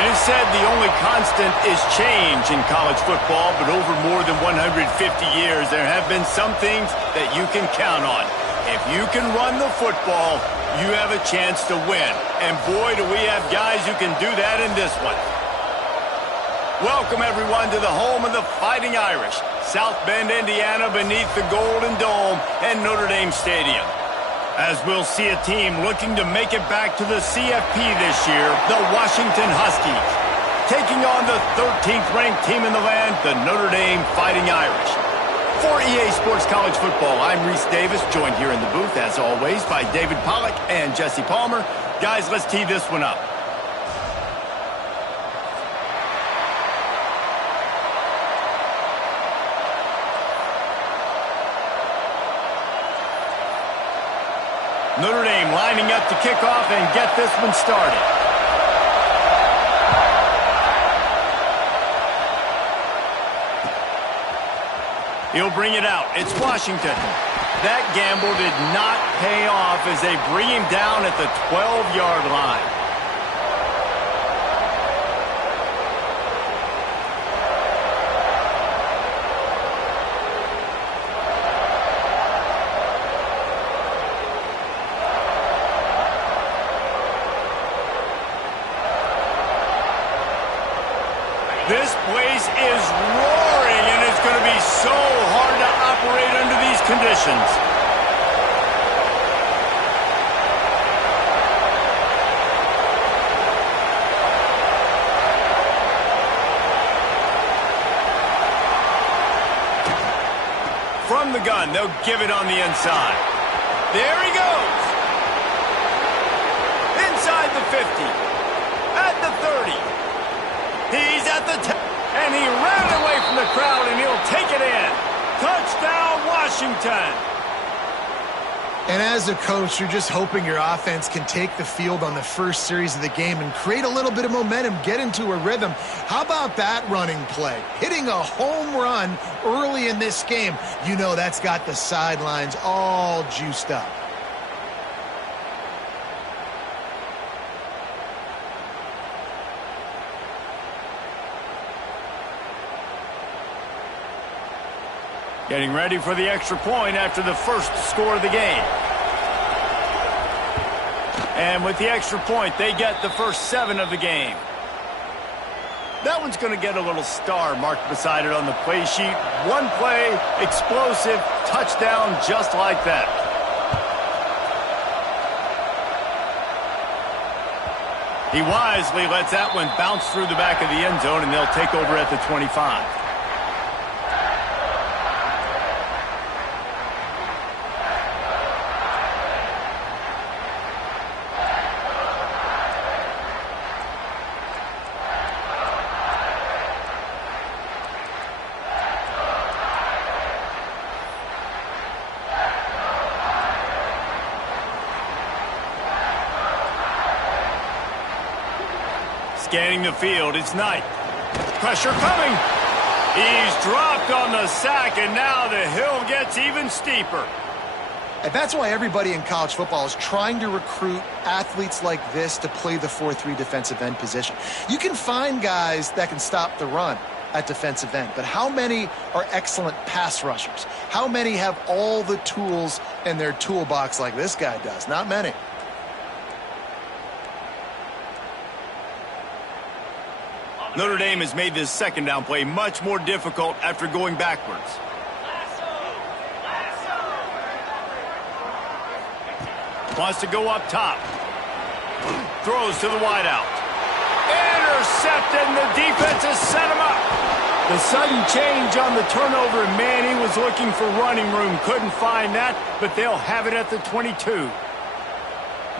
It is said the only constant is change in college football, but over more than 150 years, there have been some things that you can count on. If you can run the football, you have a chance to win. And boy, do we have guys who can do that in this one. Welcome, everyone, to the home of the Fighting Irish, South Bend, Indiana, beneath the Golden Dome and Notre Dame Stadium. As we'll see a team looking to make it back to the CFP this year, the Washington Huskies, taking on the 13th-ranked team in the land, the Notre Dame Fighting Irish. For EA Sports College Football, I'm Reese Davis, joined here in the booth, as always, by David Pollack and Jesse Palmer. Guys, let's tee this one up. Notre Dame lining up to kick off and get this one started. He'll bring it out. It's Washington. That gamble did not pay off as they bring him down at the 12-yard line. This place is roaring, and it's going to be so hard to operate under these conditions. From the gun, they'll give it on the inside. There he goes. Inside the 50. At the 30. He's at the 10, and he ran away from the crowd, and he'll take it in. Touchdown, Washington. And as a coach, you're just hoping your offense can take the field on the first series of the game and create a little bit of momentum, get into a rhythm. How about that running play? Hitting a home run early in this game. You know that's got the sidelines all juiced up. Getting ready for the extra point after the first score of the game. And with the extra point, they get the first 7 of the game. That one's going to get a little star marked beside it on the play sheet. One play, explosive, touchdown just like that. He wisely lets that one bounce through the back of the end zone, and they'll take over at the 25. Scanning the field, it's Knight. Pressure coming. He's dropped on the sack, and now the hill gets even steeper. And that's why everybody in college football is trying to recruit athletes like this to play the 4-3 defensive end position. You can find guys that can stop the run at defensive end, but how many are excellent pass rushers? How many have all the tools in their toolbox like this guy does? Not many. Notre Dame has made this second down play much more difficult after going backwards. Wants to go up top. Throws to the wideout. Intercepted, and the defense has set him up. The sudden change on the turnover, and man, he was looking for running room. Couldn't find that, but they'll have it at the 22.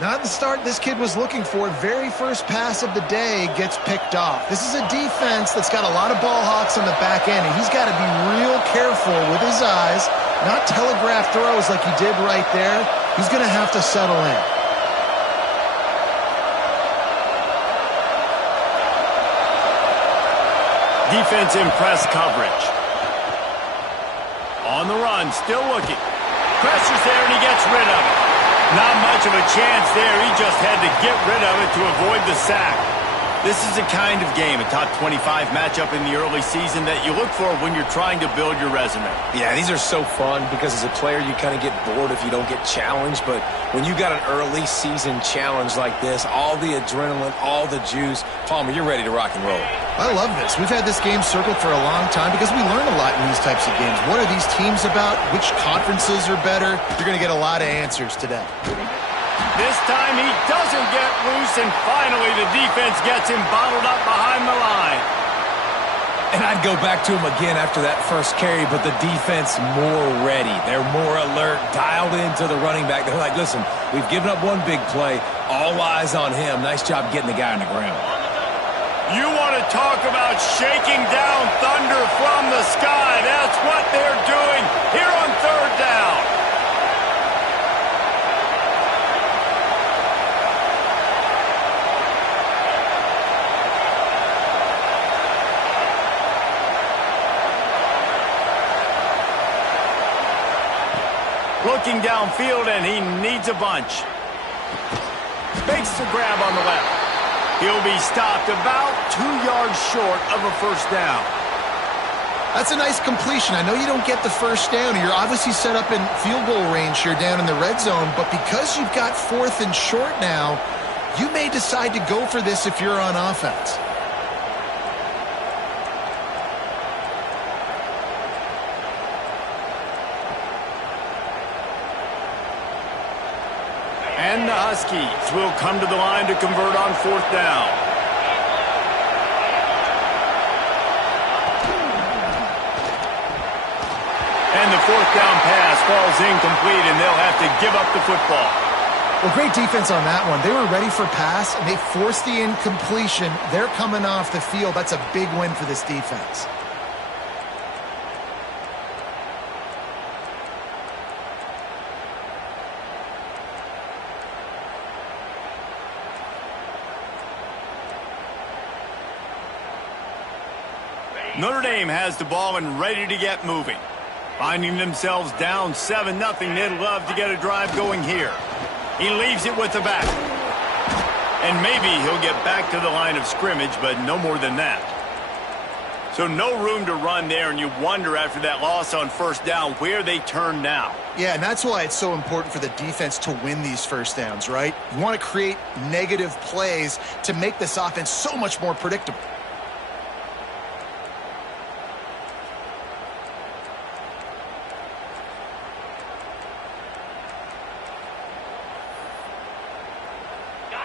Not the start this kid was looking for. Very first pass of the day gets picked off. This is a defense that's got a lot of ball hawks on the back end, and he's got to be real careful with his eyes, not telegraph throws like he did right there. He's going to have to settle in. Defense in press coverage. On the run, still looking. Pressure's there, and he gets rid of it. Not much of a chance there. He just had to get rid of it to avoid the sack. This is the kind of game, a top 25 matchup in the early season, that you look for when you're trying to build your resume. Yeah, these are so fun because as a player, you kind of get bored if you don't get challenged. But when you got an early season challenge like this, all the adrenaline, all the juice, Palmer, you're ready to rock and roll. I love this. We've had this game circled for a long time because we learn a lot in these types of games. What are these teams about? Which conferences are better? You're going to get a lot of answers today. This time he doesn't get loose, and finally the defense gets him bottled up behind the line. And I'd go back to him again after that first carry, but the defense more ready. They're more alert, dialed into the running back. They're like, listen, we've given up one big play. All eyes on him. Nice job getting the guy on the ground. You want to talk about shaking down thunder from the sky. That's what they're doing here on third down. Looking downfield, and he needs a bunch. Makes the grab on the left. He'll be stopped about 2 yards short of a first down. That's a nice completion. I know you don't get the first down. You're obviously set up in field goal range here down in the red zone, but because you've got 4th and short now, you may decide to go for this if you're on offense. And the Huskies will come to the line to convert on 4th down. And the 4th down pass falls incomplete, and they'll have to give up the football. Well, great defense on that one. They were ready for pass, and they forced the incompletion. They're coming off the field. That's a big win for this defense. Notre Dame has the ball and ready to get moving. Finding themselves down 7-0, they'd love to get a drive going here. He leaves it with the back. And maybe he'll get back to the line of scrimmage, but no more than that. So no room to run there, and you wonder after that loss on first down where they turn now. Yeah, and that's why it's so important for the defense to win these first downs, right? You want to create negative plays to make this offense so much more predictable.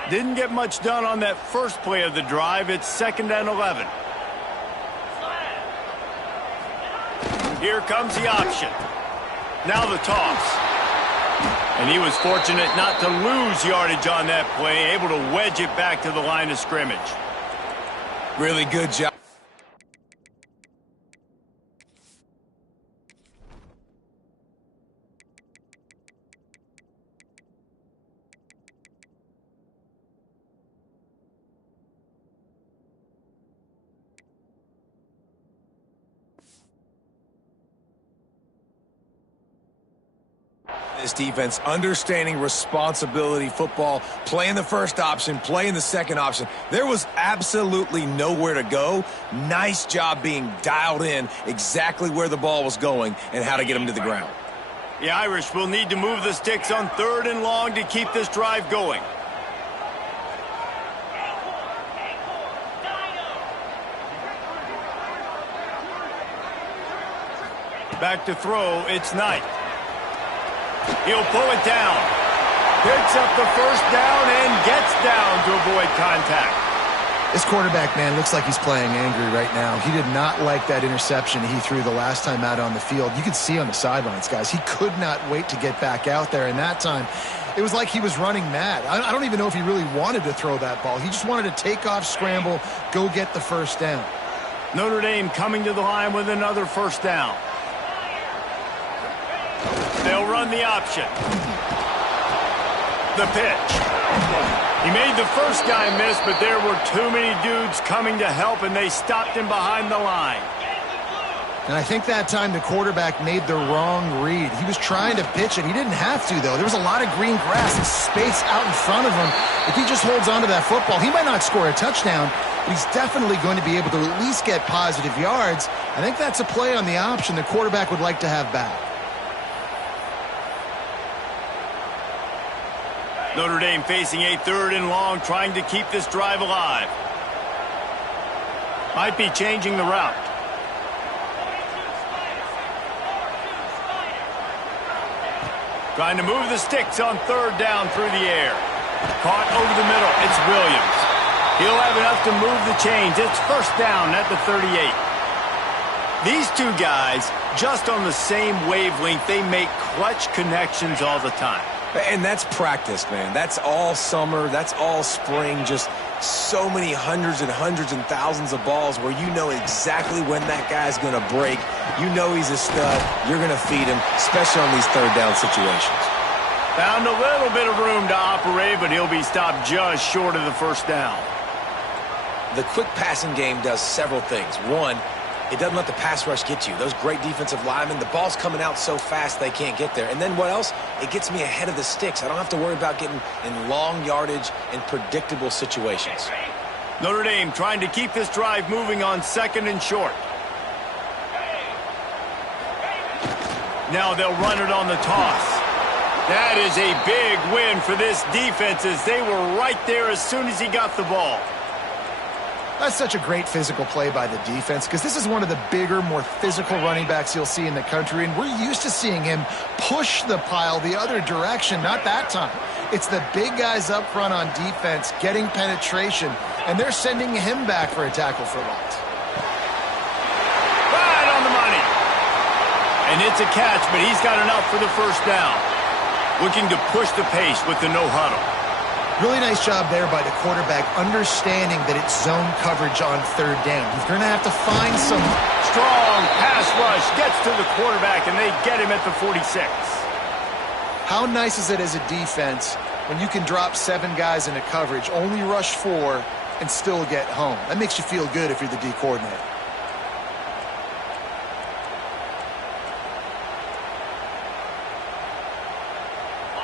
Didn't get much done on that first play of the drive. It's 2nd and 11. Here comes the option. Now the toss. And he was fortunate not to lose yardage on that play, able to wedge it back to the line of scrimmage. Really good job. This defense understanding responsibility football, playing the first option, playing the second option. There was absolutely nowhere to go. Nice job being dialed in exactly where the ball was going and how to get him to the ground. The Irish will need to move the sticks on 3rd and long to keep this drive going. Back to throw, it's Knight. He'll pull it down. Picks up the first down and gets down to avoid contact. This quarterback, man, looks like he's playing angry right now. He did not like that interception he threw the last time out on the field. You could see on the sidelines, guys. He could not wait to get back out there, and that time it was like he was running mad. I don't even know if he really wanted to throw that ball. He just wanted to take off, scramble, go get the first down. Notre Dame coming to the line with another first down. They'll run the option. The pitch. He made the first guy miss, but there were too many dudes coming to help, and they stopped him behind the line. And I think that time the quarterback made the wrong read. He was trying to pitch it. He didn't have to, though. There was a lot of green grass and space out in front of him. If he just holds on to that football, he might not score a touchdown, but he's definitely going to be able to at least get positive yards. I think that's a play on the option the quarterback would like to have back. Notre Dame facing a 3rd and long, trying to keep this drive alive. Might be changing the route. Trying to move the sticks on 3rd down through the air. Caught over the middle. It's Williams. He'll have enough to move the chains. It's 1st down at the 38. These two guys, just on the same wavelength, they make clutch connections all the time. And that's practice, man. That's all summer. That's all spring. Just so many hundreds and thousands of balls where you know exactly when that guy's going to break. You know he's a stud. You're going to feed him, especially on these 3rd down situations. Found a little bit of room to operate, but he'll be stopped just short of the 1st down. The quick passing game does several things. One, it doesn't let the pass rush get you. Those great defensive linemen, the ball's coming out so fast they can't get there. And then what else? It gets me ahead of the sticks. I don't have to worry about getting in long yardage and predictable situations. Notre Dame trying to keep this drive moving on 2nd and short. Now they'll run it on the toss. That is a big win for this defense as they were right there as soon as he got the ball. That's such a great physical play by the defense because this is one of the bigger, more physical running backs you'll see in the country, and we're used to seeing him push the pile the other direction, not that time. It's the big guys up front on defense getting penetration, and they're sending him back for a tackle for loss. Right on the money. And it's a catch, but he's got enough for the 1st down. Looking to push the pace with the no huddle. Really nice job there by the quarterback, understanding that it's zone coverage on 3rd down. He's going to have to find some strong pass rush. Gets to the quarterback, and they get him at the 46. How nice is it as a defense when you can drop 7 guys into coverage, only rush 4, and still get home? That makes you feel good if you're the D coordinator.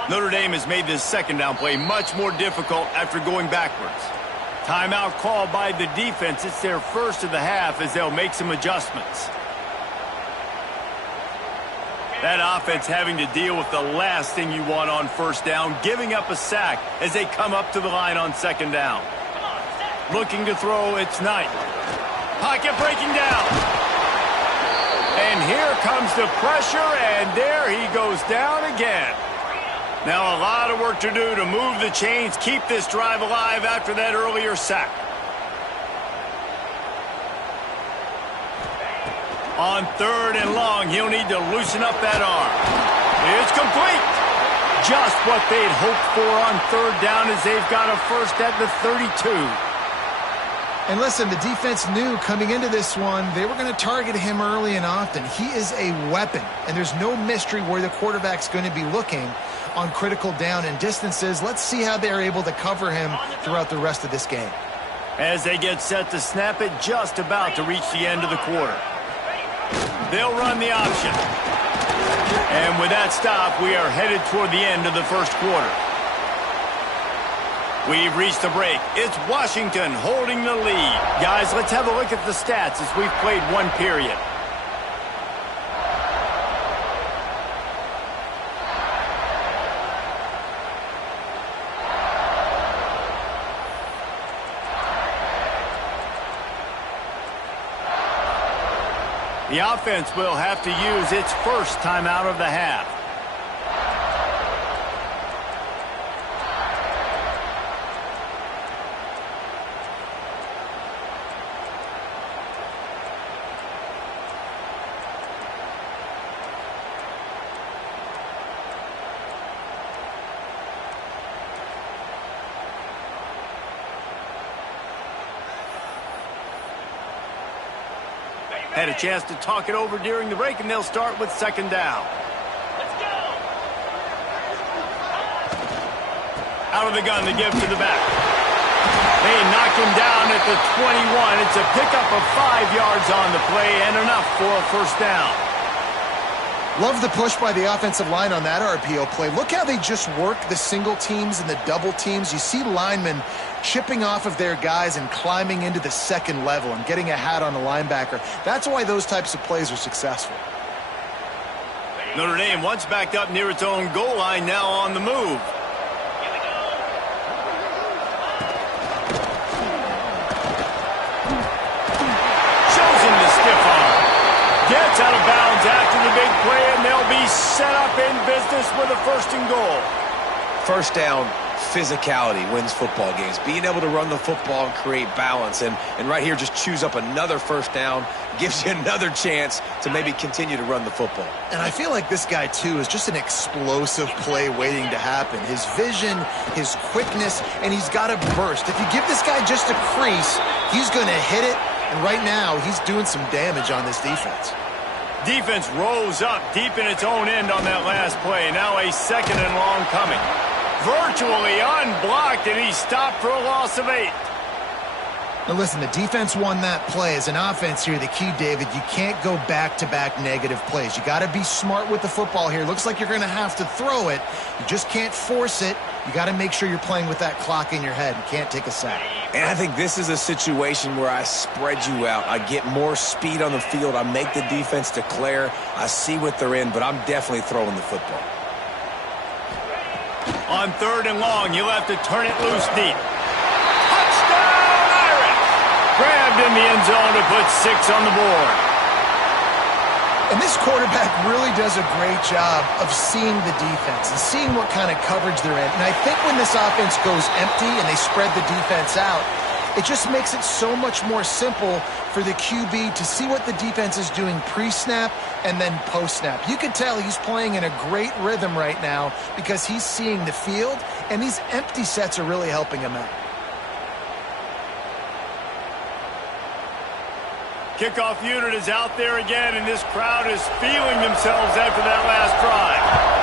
Notre Dame has made this 2nd down play much more difficult after going backwards. Timeout called by the defense. It's their 1st of the half as they'll make some adjustments. That offense having to deal with the last thing you want on 1st down, giving up a sack as they come up to the line on 2nd down. Looking to throw, it's Knight. Pocket breaking down. And here comes the pressure, and there he goes down again. Now a lot of work to do to move the chains, keep this drive alive after that earlier sack. On 3rd and long, he'll need to loosen up that arm. It's complete. Just what they'd hoped for on 3rd down as they've got a 1st at the 32. And listen, the defense knew coming into this one, they were going to target him early and often. He is a weapon, and there's no mystery where the quarterback's going to be looking on critical down and distances. Let's see how they're able to cover him throughout the rest of this game. As they get set to snap it, just about to reach the end of the quarter. They'll run the option. And with that stop, we are headed toward the end of the 1st quarter. We've reached the break. It's Washington holding the lead. Guys, let's have a look at the stats as we've played 1 period. The offense will have to use its 1st timeout of the half. Had a chance to talk it over during the break, and they'll start with 2nd down. Let's go. Out of the gun, they give to the back. They knock him down at the 21. It's a pickup of 5 yards on the play and enough for a first down. Love the push by the offensive line on that RPO play. Look how they just work the single teams and the double teams. You see linemen chipping off of their guys and climbing into the second level and getting a hat on the linebacker. That's why those types of plays are successful. Notre Dame once backed up near its own goal line, now on the move. Shows him the stiff arm. Gets out of bounds after the big play, and they'll be set up in business with a 1st and goal. First down, physicality wins football games. Being able to run the football and create balance. And right here, just choose up another first down, gives you another chance to maybe continue to run the football. And I feel like this guy, too, is just an explosive play waiting to happen. His vision, his quickness, and he's got a burst. If you give this guy just a crease, he's going to hit it. And right now, he's doing some damage on this defense. Defense rose up deep in its own end on that last play. Now a 2nd and long coming. Virtually unblocked, and he stopped for a loss of 8. Now listen, the defense won that play. As an offense here, the key, David, you can't go back-to-back negative plays. You got to be smart with the football here. Looks like you're going to have to throw it. You just can't force it. You got to make sure you're playing with that clock in your head. You can't take a sack. And I think this is a situation where I spread you out. I get more speed on the field. I make the defense declare. I see what they're in, but I'm definitely throwing the football. On 3rd and long, you'll have to turn it loose deep. Touchdown, Irish! Grabbed in the end zone to put 6 on the board. And this quarterback really does a great job of seeing the defense and seeing what kind of coverage they're in. And I think when this offense goes empty and they spread the defense out, it just makes it so much more simple for the QB to see what the defense is doing pre-snap and then post-snap. You can tell he's playing in a great rhythm right now because he's seeing the field, and these empty sets are really helping him out. Kickoff unit is out there again, and this crowd is feeling themselves after that last drive.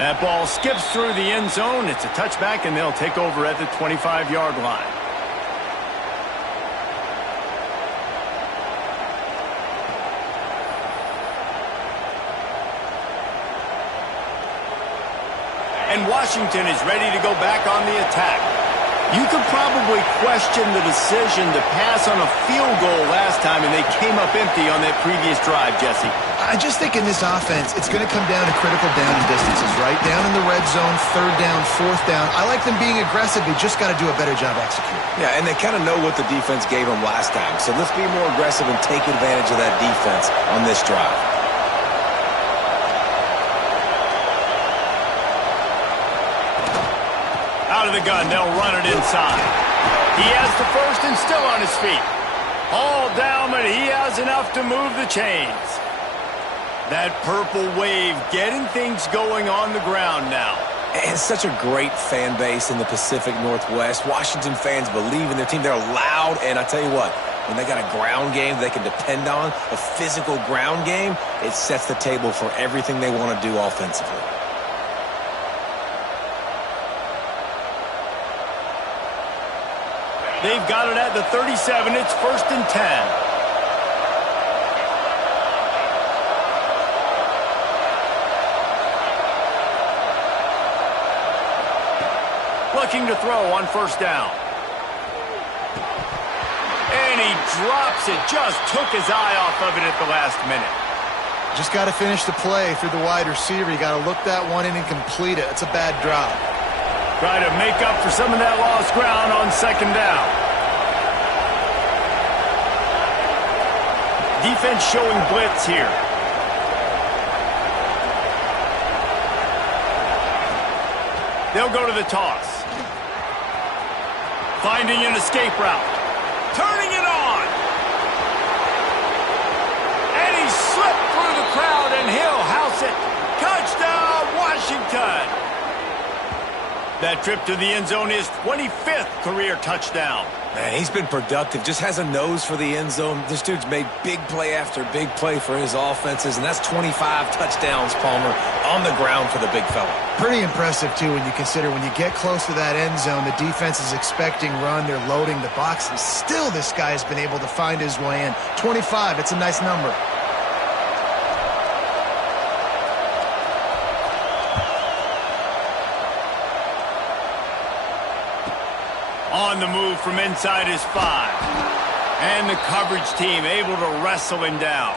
That ball skips through the end zone. It's a touchback, and they'll take over at the 25-yard line. And Washington is ready to go back on the attack. You could probably question the decision to pass on a field goal last time, and they came up empty on that previous drive, Jesse. I just think in this offense, it's going to come down to critical down and distances, right? Down in the red zone, 3rd down, 4th down. I like them being aggressive. They just got to do a better job executing. Yeah, and they kind of know what the defense gave them last time. So let's be more aggressive and take advantage of that defense on this drive. Out of the gun, they'll run it inside. He has the 1st and still on his feet. All down, but he has enough to move the chains. That purple wave getting things going on the ground now. And such a great fan base in the Pacific Northwest. Washington fans believe in their team. They're loud, and I tell you what, when they got a ground game they can depend on, a physical ground game, it sets the table for everything they want to do offensively. They've got it at the 37. It's 1st and 10. Looking to throw on 1st down. And he drops it. Just took his eye off of it at the last minute. Just got to finish the play through the wide receiver. You got to look that one in and complete it. It's a bad drop. Try to make up for some of that lost ground on 2nd down. Defense showing blitz here. They'll go to the toss. Finding an escape route. Turning it on. And he slipped through the crowd, and he'll house it. Touchdown, Washington. That trip to the end zone is 25th career touchdown. Man, he's been productive, just has a nose for the end zone. This dude's made big play after big play for his offenses, and that's 25 touchdowns, Palmer, on the ground for the big fella. Pretty impressive, too, when you consider when you get close to that end zone, the defense is expecting run, they're loading the box, and still this guy has been able to find his way in. 25, it's a nice number. On the move from inside his 5. And the coverage team able to wrestle him down.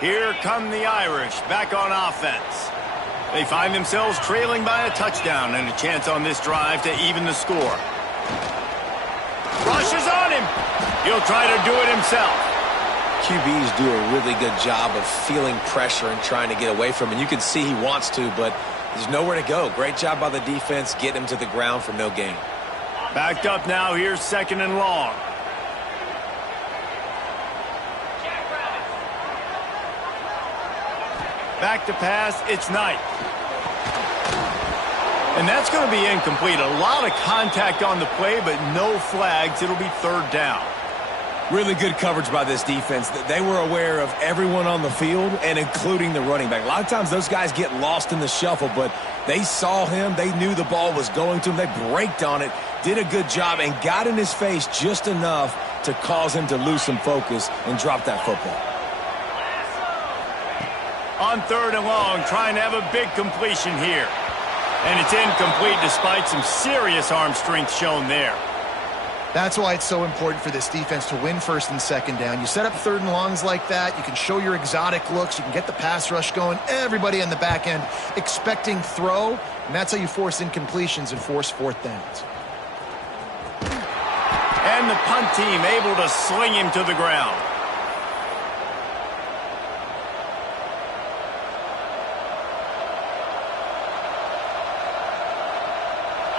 Here come the Irish back on offense. They find themselves trailing by a touchdown and a chance on this drive to even the score. Rushes on him. He'll try to do it himself. QBs do a really good job of feeling pressure and trying to get away from him. You can see he wants to, but there's nowhere to go. Great job by the defense, get him to the ground for no gain. Backed up now, here's 2nd and long. Back to pass, it's Knight. And that's going to be incomplete. A lot of contact on the play, but no flags. It'll be 3rd down. Really good coverage by this defense. They were aware of everyone on the field, and including the running back. A lot of times those guys get lost in the shuffle, but they saw him. They knew the ball was going to him. They braked on it, did a good job, and got in his face just enough to cause him to lose some focus and drop that football. On 3rd and long, trying to have a big completion here. And it's incomplete despite some serious arm strength shown there. That's why it's so important for this defense to win 1st and 2nd down. You set up 3rd and longs like that, you can show your exotic looks, you can get the pass rush going, everybody on the back end expecting throw, and that's how you force incompletions and force 4th downs. And the punt team able to sling him to the ground.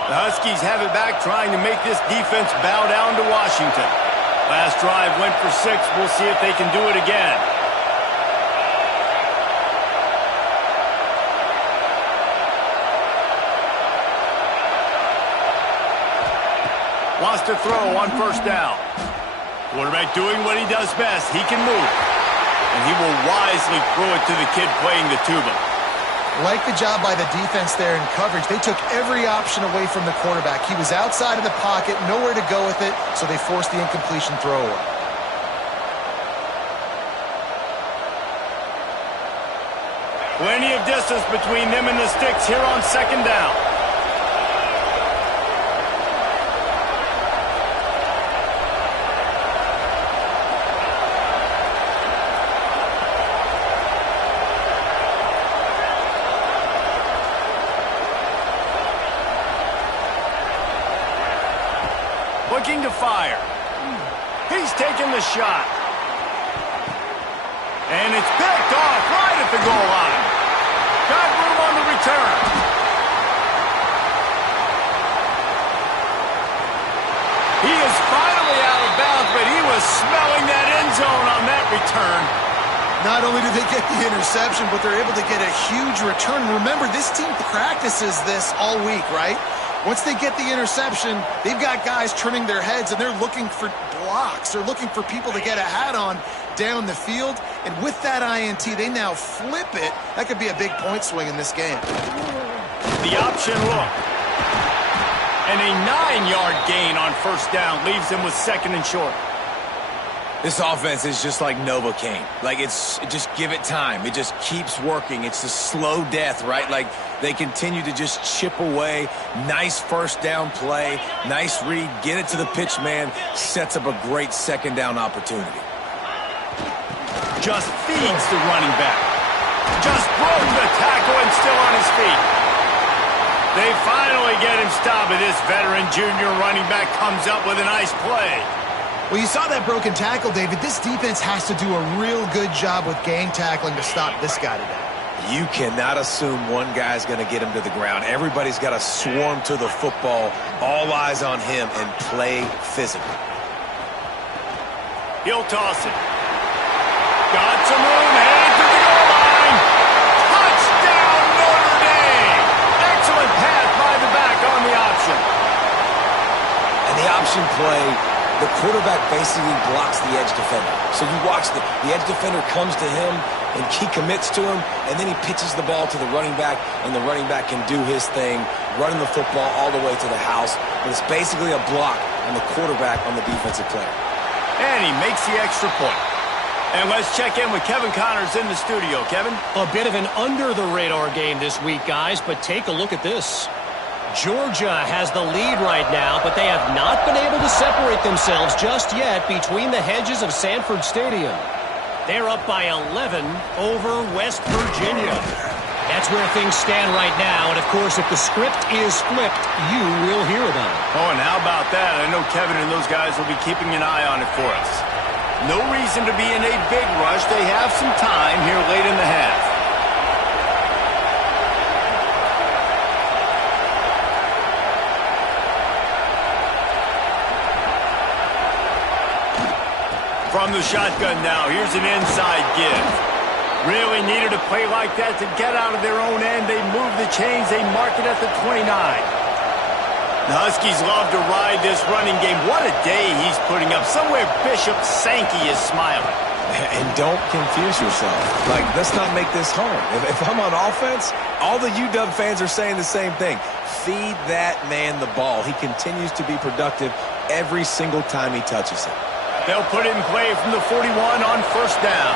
The Huskies have it back, trying to make this defense bow down to Washington. Last drive went for 6. We'll see if they can do it again. Wants to throw on 1st down. Quarterback doing what he does best. He can move. And he will wisely throw it to the kid playing the tuba. Like the job by the defense there in coverage. They took every option away from the quarterback. He was outside of the pocket, nowhere to go with it, so they forced the incompletion throw away. Plenty of distance between them and the sticks here on 2nd down. Looking to fire. He's taking the shot. And it's picked off right at the goal line. Got room on the return. He is finally out of bounds, but he was smelling that end zone on that return. Not only do they get the interception, but they're able to get a huge return. Remember, this team practices this all week, right? Once they get the interception, they've got guys turning their heads, and they're looking for blocks. They're looking for people to get a hat on down the field. And with that INT, they now flip it. That could be a big point swing in this game. The option look. And a 9-yard gain on 1st down leaves them with 2nd and short. This offense is just like Novocaine. Like, just give it time. It just keeps working. It's a slow death, right? Like, they continue to just chip away. Nice 1st down play. Nice read. Get it to the pitch man. Sets up a great 2nd down opportunity. Just feeds the running back. Just broke the tackle and still on his feet. They finally get him stopped, and this veteran junior running back comes up with a nice play. Well, you saw that broken tackle, David. This defense has to do a real good job with gang tackling to stop this guy today. You cannot assume one guy's going to get him to the ground. Everybody's got to swarm to the football, all eyes on him, and play physical. He'll toss it. Got some room, heading to the goal line. Touchdown, Notre Dame! Excellent pass by the back on the option. And the option play, the quarterback basically blocks the edge defender. So you watch the edge defender comes to him, and he commits to him, and then he pitches the ball to the running back, and the running back can do his thing, running the football all the way to the house. But it's basically a block on the quarterback on the defensive player. And he makes the extra point. And let's check in with Kevin Connors in the studio. Kevin? A bit of an under-the-radar game this week, guys, but take a look at this. Georgia has the lead right now, but they have not been able to separate themselves just yet between the hedges of Sanford Stadium. They're up by 11 over West Virginia. That's where things stand right now, and of course, if the script is flipped, you will hear about it. Oh, and how about that? I know Kevin and those guys will be keeping an eye on it for us. No reason to be in a big rush. They have some time here late in the half. From the shotgun now, here's an inside give. Really needed a play like that to get out of their own end. They move the chains. They mark it at the 29. The Huskies love to ride this running game. What a day he's putting up. Somewhere Bishop Sankey is smiling. And don't confuse yourself. Like, let's not make this hard. If I'm on offense, all the UW fans are saying the same thing. Feed that man the ball. He continues to be productive every single time he touches it. They'll put it in play from the 41 on first down.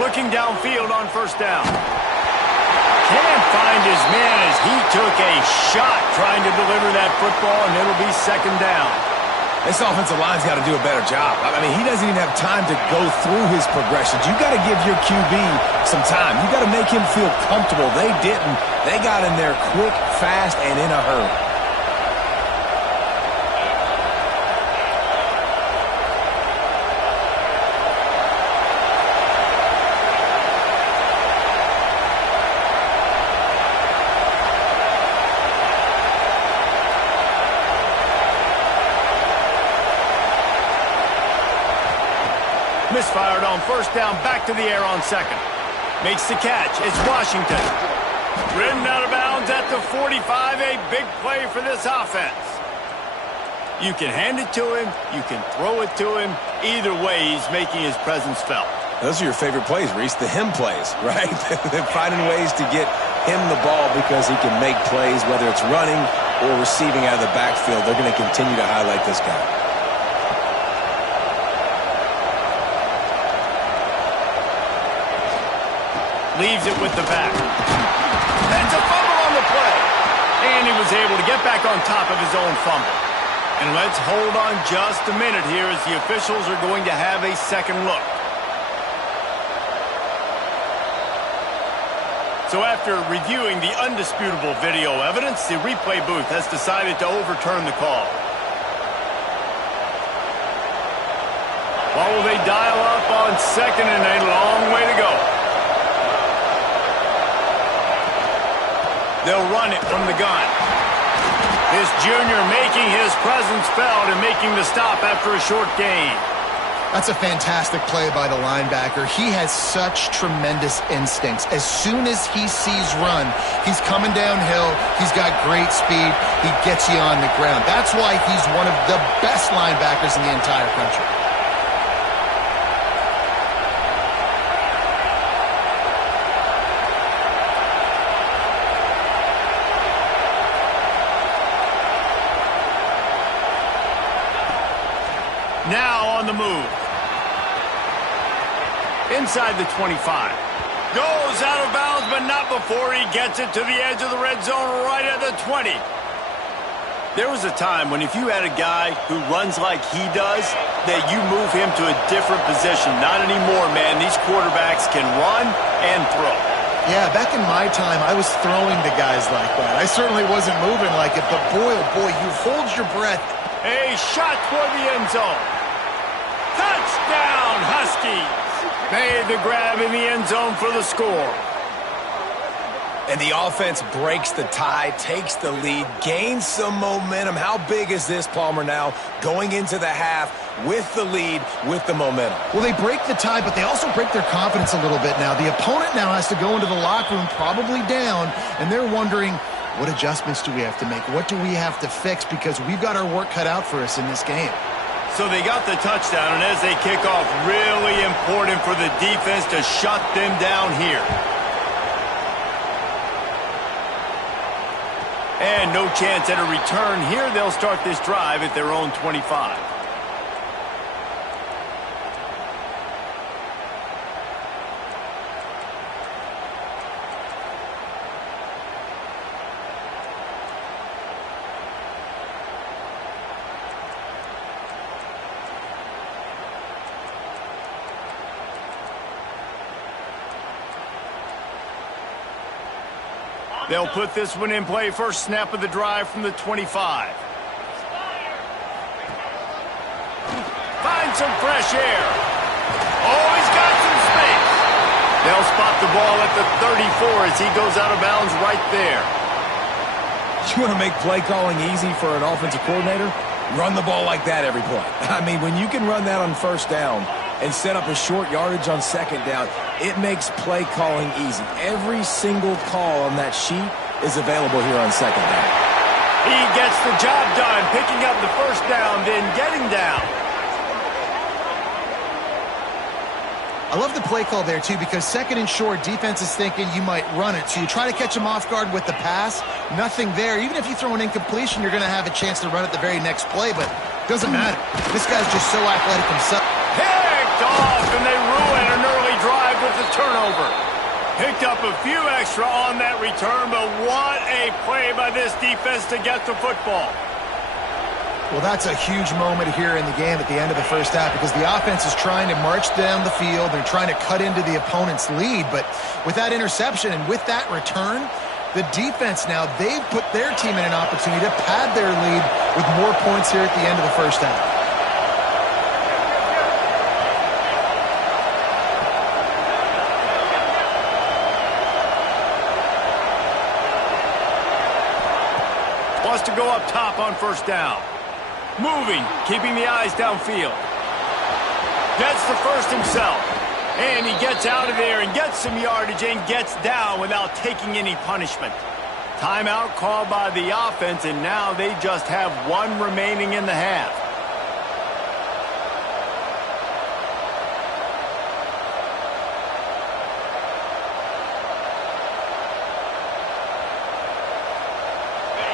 Looking downfield on first down. Can't find his man as he took a shot trying to deliver that football, and it'll be second down. This offensive line's got to do a better job. I mean, he doesn't even have time to go through his progressions. You got to give your QB some time. You got to make him feel comfortable. They didn't. They got in there quick, fast, and in a hurry. Misfired on first down, back to the air on second. Makes the catch. It's Washington. Ridden out of bounds at the 45. A big play for this offense. You can hand it to him. You can throw it to him. Either way, he's making his presence felt. Those are your favorite plays, Reese, the him plays, right? They're finding ways to get him the ball because he can make plays, whether it's running or receiving out of the backfield. They're going to continue to highlight this guy. Leaves it with the back. That's a fumble on the play. And he was able to get back on top of his own fumble. And let's hold on just a minute here as the officials are going to have a second look. So after reviewing the undisputable video evidence, the replay booth has decided to overturn the call. What will they dial up on second and a long way to go? They'll run it from the gun. This junior making his presence felt and making the stop after a short gain. That's a fantastic play by the linebacker. He has such tremendous instincts. As soon as he sees run, he's coming downhill. He's got great speed. He gets you on the ground. That's why he's one of the best linebackers in the entire country. Now on the move. Inside the 25. Goes out of bounds, but not before he gets it to the edge of the red zone right at the 20. There was a time when if you had a guy who runs like he does, that you move him to a different position. Not anymore, man. These quarterbacks can run and throw. Yeah, back in my time, I was throwing to guys like that. I certainly wasn't moving like it, but boy, oh boy, you hold your breath. A shot toward the end zone. Touchdown, Huskies. Made the grab in the end zone for the score. And the offense breaks the tie, takes the lead, gains some momentum. How big is this, Palmer, now going into the half with the lead, with the momentum? Well, they break the tie, but they also break their confidence a little bit now. The opponent now has to go into the locker room probably down, and they're wondering, what adjustments do we have to make? What do we have to fix? Because we've got our work cut out for us in this game. So they got the touchdown, and as they kick off, really important for the defense to shut them down here. And no chance at a return here. They'll start this drive at their own 25. They'll put this one in play. First snap of the drive from the 25. Find some fresh air. Oh, he's got some space. They'll spot the ball at the 34 as he goes out of bounds right there. You want to make play calling easy for an offensive coordinator? Run the ball like that every play. I mean, when you can run that on first down and set up a short yardage on second down, it makes play calling easy. Every single call on that sheet is available here on second down. He gets the job done, picking up the first down, then getting down. I love the play call there, too, because second and short, defense is thinking you might run it. So you try to catch them off guard with the pass. Nothing there. Even if you throw an incompletion, you're going to have a chance to run it the very next play, but it doesn't matter. This guy's just so athletic himself. Picked off, and they ruin an early drive with the turnover. Picked up a few extra on that return, but what a play by this defense to get the football. Well, that's a huge moment here in the game at the end of the first half because the offense is trying to march down the field. They're trying to cut into the opponent's lead, but with that interception and with that return, the defense now, they've put their team in an opportunity to pad their lead with more points here at the end of the first half. Wants to go up top on first down. Moving, keeping the eyes downfield. Gets the first himself. And he gets out of there and gets some yardage and gets down without taking any punishment. Timeout called by the offense, and now they just have one remaining in the half.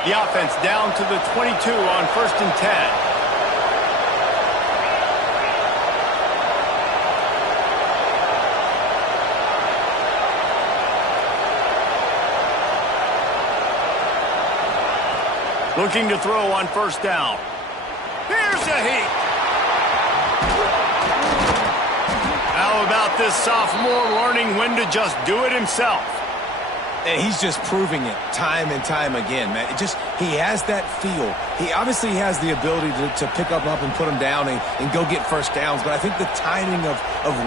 The offense down to the 22 on 1st and 10. Looking to throw on first down. Here's a heat. How about this sophomore learning when to just do it himself? And he's just proving it time and time again, man. He has that feel. He obviously has the ability to pick up and put him down and go get first downs. But I think the timing of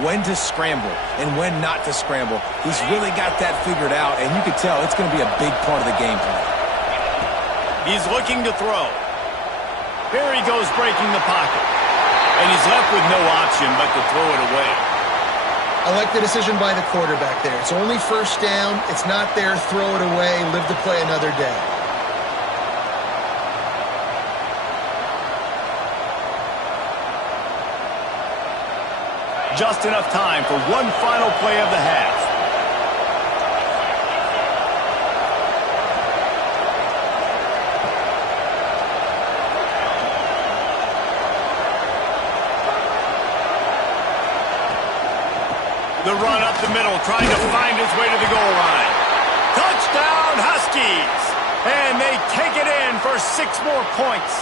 when to scramble and when not to scramble, he's really got that figured out. And you can tell it's going to be a big part of the game plan. He's looking to throw. Here he goes breaking the pocket. And he's left with no option but to throw it away. I like the decision by the quarterback there. It's only first down. It's not there. Throw it away. Live to play another day. Just enough time for one final play of the half. The run up the middle, trying to find his way to the goal line. Touchdown, Huskies! And they take it in for 6 more points.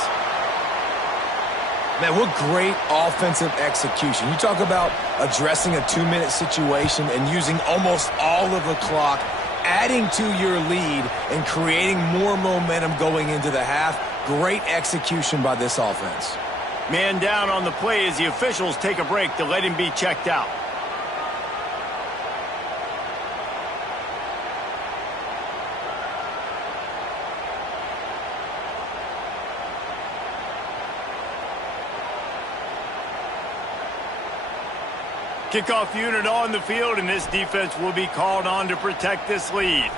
Man, what great offensive execution. You talk about addressing a 2-minute situation and using almost all of the clock, adding to your lead and creating more momentum going into the half. Great execution by this offense. Man down on the play as the officials take a break to let him be checked out. Kickoff unit on the field, and this defense will be called on to protect this lead.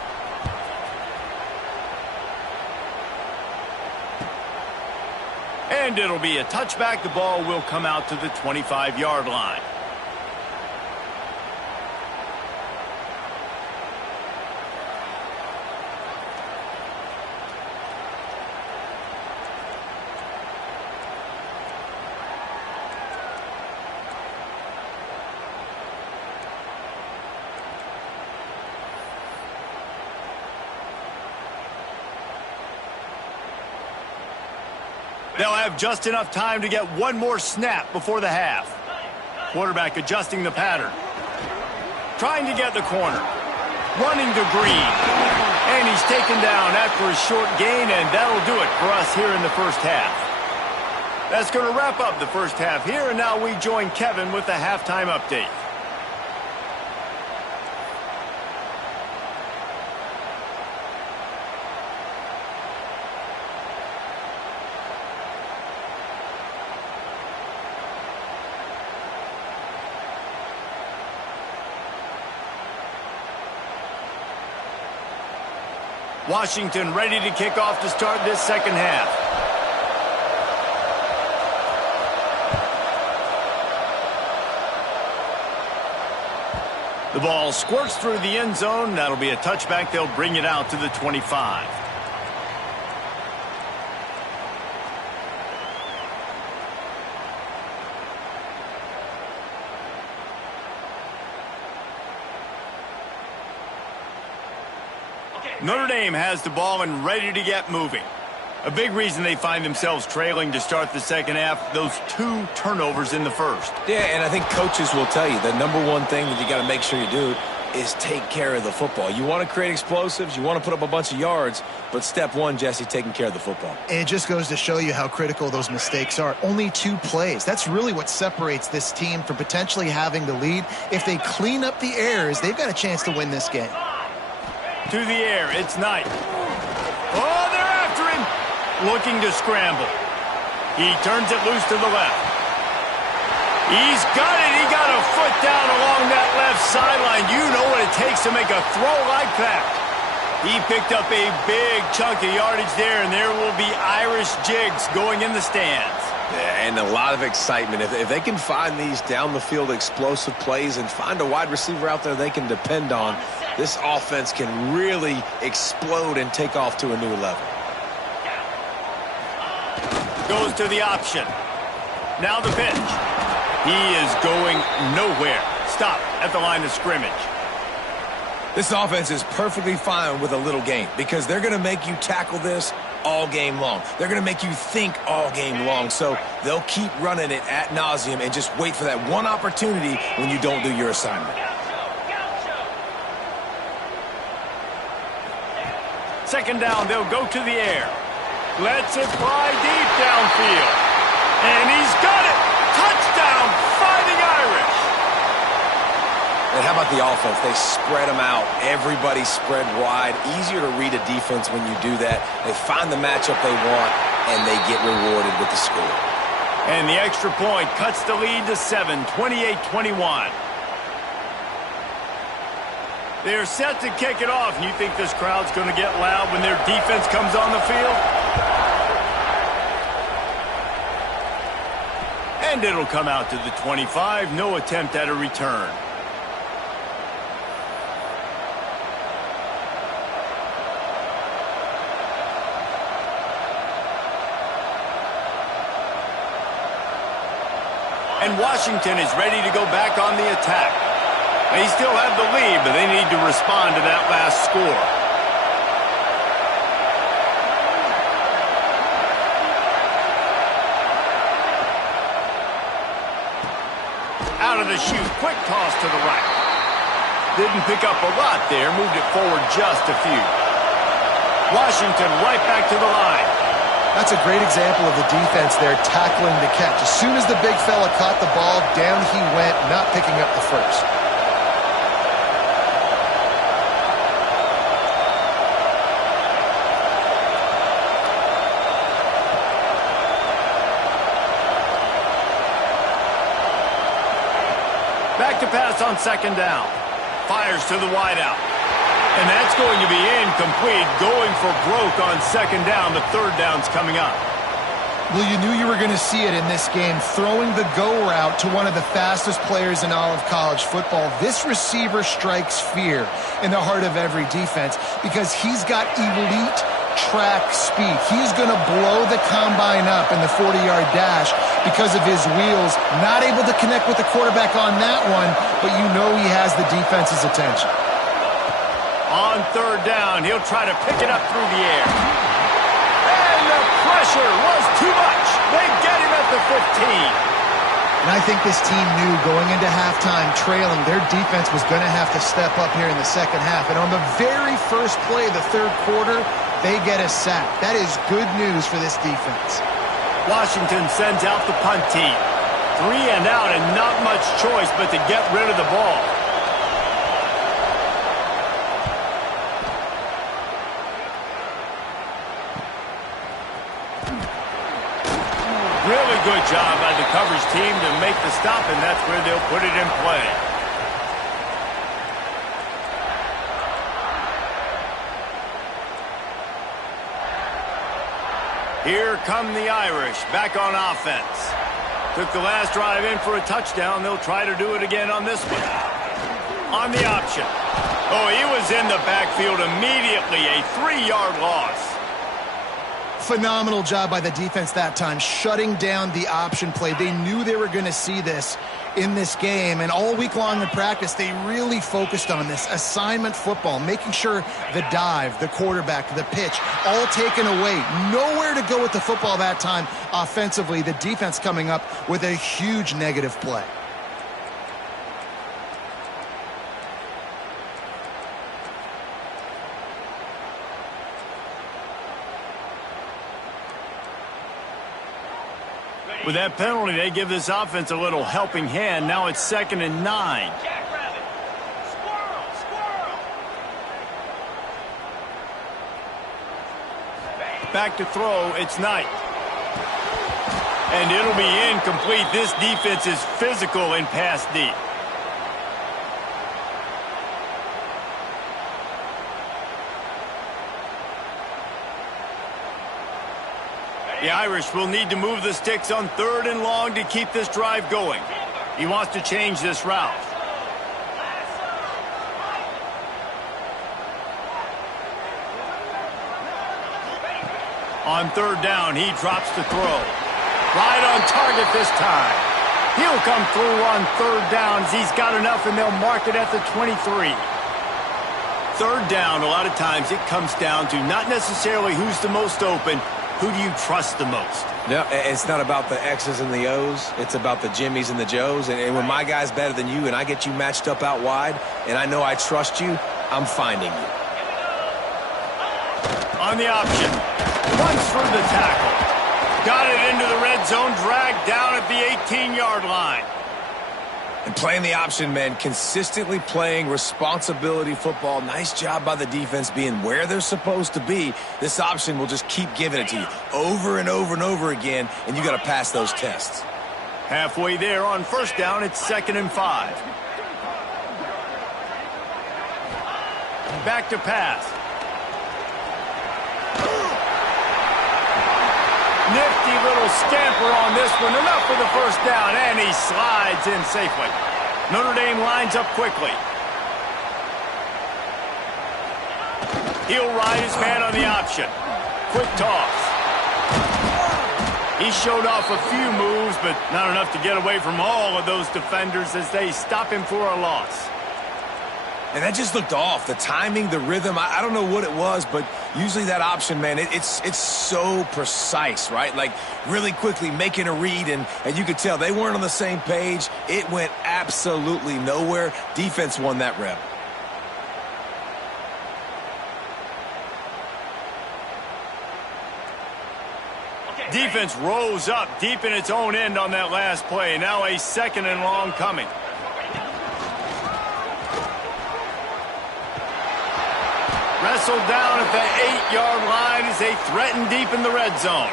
And it'll be a touchback. The ball will come out to the 25-yard line. They'll have just enough time to get one more snap before the half. Quarterback adjusting the pattern. Trying to get the corner. Running to Green. And he's taken down after a short gain, and that'll do it for us here in the first half. That's going to wrap up the first half here, and now we join Kevin with the halftime update. Washington ready to kick off to start this second half. The ball squirts through the end zone. That'll be a touchback. They'll bring it out to the 25. Notre Dame has the ball and ready to get moving. A big reason they find themselves trailing to start the second half, those 2 turnovers in the first. Yeah, and I think coaches will tell you the number one thing that you got to make sure you do is take care of the football. You want to create explosives, you want to put up a bunch of yards, but step one, Jesse, taking care of the football. And it just goes to show you how critical those mistakes are. Only 2 plays. That's really what separates this team from potentially having the lead. If they clean up the errors, they've got a chance to win this game. To the air, it's Knight. Oh, they're after him. Looking to scramble. He turns it loose to the left. He's got it. He got a foot down along that left sideline. You know what it takes to make a throw like that. He picked up a big chunk of yardage there, and there will be Irish jigs going in the stands. Yeah, and a lot of excitement. If they can find these down-the-field explosive plays and find a wide receiver out there they can depend on, this offense can really explode and take off to a new level. Goes to the option. Now the pitch. He is going nowhere. Stop at the line of scrimmage. This offense is perfectly fine with a little gain because they're going to make you tackle this all game long. They're going to make you think all game long. So they'll keep running it ad nauseum and just wait for that one opportunity when you don't do your assignment. Second down, they'll go to the air. Lets it fly deep downfield. And he's got it. Touchdown, Fighting Irish. And how about the offense? They spread them out. Everybody spread wide. Easier to read a defense when you do that. They find the matchup they want, and they get rewarded with the score. And the extra point cuts the lead to 7, 28-21. They're set to kick it off, and you think this crowd's going to get loud when their defense comes on the field? And it'll come out to the 25. No attempt at a return. And Washington is ready to go back on the attack. They still have the lead, but they need to respond to that last score. shoot. Quick toss to the right. Didn't pick up a lot there. Moved it forward just a few. Washington right back to the line. That's a great example of the defense there tackling the catch. As soon as the big fella caught the ball, down he went, not picking up the first. Back to pass on second down. Fires to the wideout. And that's going to be incomplete. Going for broke on second down. The third down's coming up. Well, you knew you were going to see it in this game. Throwing the go route to one of the fastest players in all of college football. This receiver strikes fear in the heart of every defense because he's got elite track speed. He's going to blow the combine up in the 40-yard dash because of his wheels. Not able to connect with the quarterback on that one, but you know he has the defense's attention. On third down, he'll try to pick it up through the air. And the pressure was too much. They get him at the 15. And I think this team knew going into halftime trailing, their defense was going to have to step up here in the second half. And on the very first play of the third quarter, they get a sack. That is good news for this defense. Washington sends out the punt team. 3 and out and not much choice but to get rid of the ball. Really good job by the coverage team to make the stop, and that's where they'll put it in play. Here come the Irish, back on offense. Took the last drive in for a touchdown. They'll try to do it again on this one. On the option. Oh, he was in the backfield immediately. A 3-yard loss. Phenomenal job by the defense that time, shutting down the option play. They knew they were going to see this in this game, and all week long in practice, they really focused on this assignment football, making sure the dive, the quarterback, the pitch, all taken away. Nowhere to go with the football that time offensively. The defense coming up with a huge negative play. With that penalty, they give this offense a little helping hand. Now it's 2nd and 9. Jackrabbit. Squirrel, squirrel. Back to throw, it's Knight. And it'll be incomplete. This defense is physical in pass deep. The Irish will need to move the sticks on 3rd and long to keep this drive going. He wants to change this route. On 3rd down, he drops to throw. Right on target this time. He'll come through on 3rd downs. He's got enough, and they'll mark it at the 23. 3rd down, a lot of times it comes down to not necessarily who's the most open. Who do you trust the most? No, it's not about the X's and the O's. It's about the Jimmys and the Joes. And when my guy's better than you and I get you matched up out wide and I know I trust you, I'm finding you. On the option. Runs through the tackle. Got it into the red zone. Dragged down at the 18-yard line. And playing the option, man, consistently playing responsibility football. Nice job by the defense being where they're supposed to be. This option will just keep giving it to you over and over and over again, and you got to pass those tests. Halfway there on 1st down, it's 2nd and 5. Back to pass. Nifty little scamper on this one. Enough for the 1st down, and he slides in safely. Notre Dame lines up quickly. He'll ride his man on the option. Quick toss. He showed off a few moves, but not enough to get away from all of those defenders as they stop him for a loss. And that just looked off. The timing, the rhythm, I don't know what it was, but usually that option, man, it's so precise, right? Like really quickly making a read, and you could tell they weren't on the same page. It went absolutely nowhere. Defense won that rep. Defense rose up deep in its own end on that last play. Now a 2nd and long coming. Wrestled down at the 8-yard line as they threaten deep in the red zone.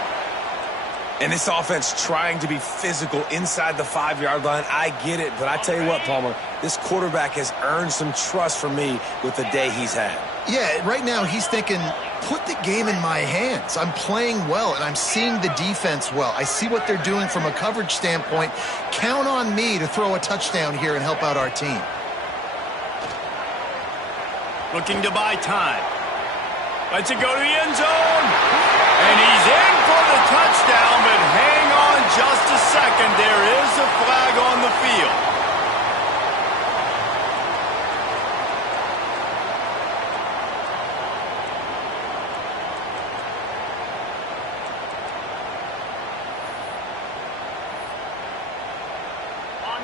And this offense trying to be physical inside the 5-yard line. I get it, but I tell you what, Palmer, this quarterback has earned some trust from me with the day he's had. Yeah, right now he's thinking, put the game in my hands. I'm playing well, and I'm seeing the defense well. I see what they're doing from a coverage standpoint. Count on me to throw a touchdown here and help out our team. Looking to buy time. Lets it go to the end zone. And he's in for the touchdown, but hang on just a second. There is a flag on the field.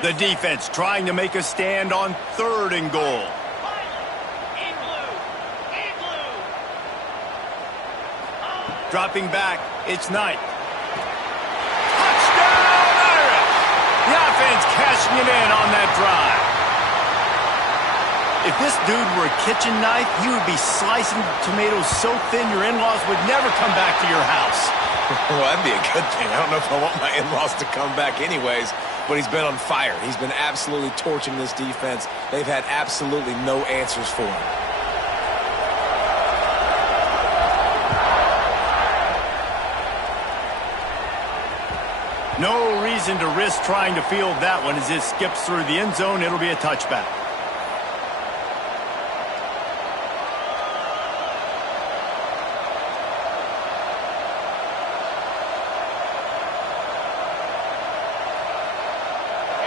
The defense trying to make a stand on 3rd and goal. Dropping back, it's Knight. Touchdown, Irish! The offense cashing it in on that drive. If this dude were a kitchen knife, you would be slicing tomatoes so thin your in-laws would never come back to your house. Well, that'd be a good thing. I don't know if I want my in-laws to come back anyways, but he's been on fire. He's been absolutely torching this defense. They've had absolutely no answers for him. No reason to risk trying to field that one as it skips through the end zone. It'll be a touchback.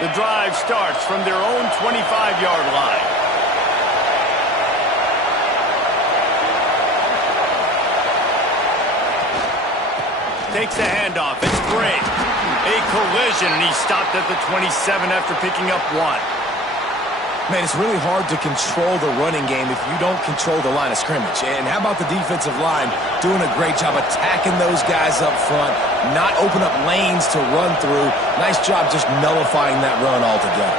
The drive starts from their own 25-yard line. Takes the handoff. It's great. A collision, and he stopped at the 27 after picking up 1. Man, it's really hard to control the running game if you don't control the line of scrimmage. And how about the defensive line doing a great job attacking those guys up front, not open up lanes to run through. Nice job just nullifying that run altogether.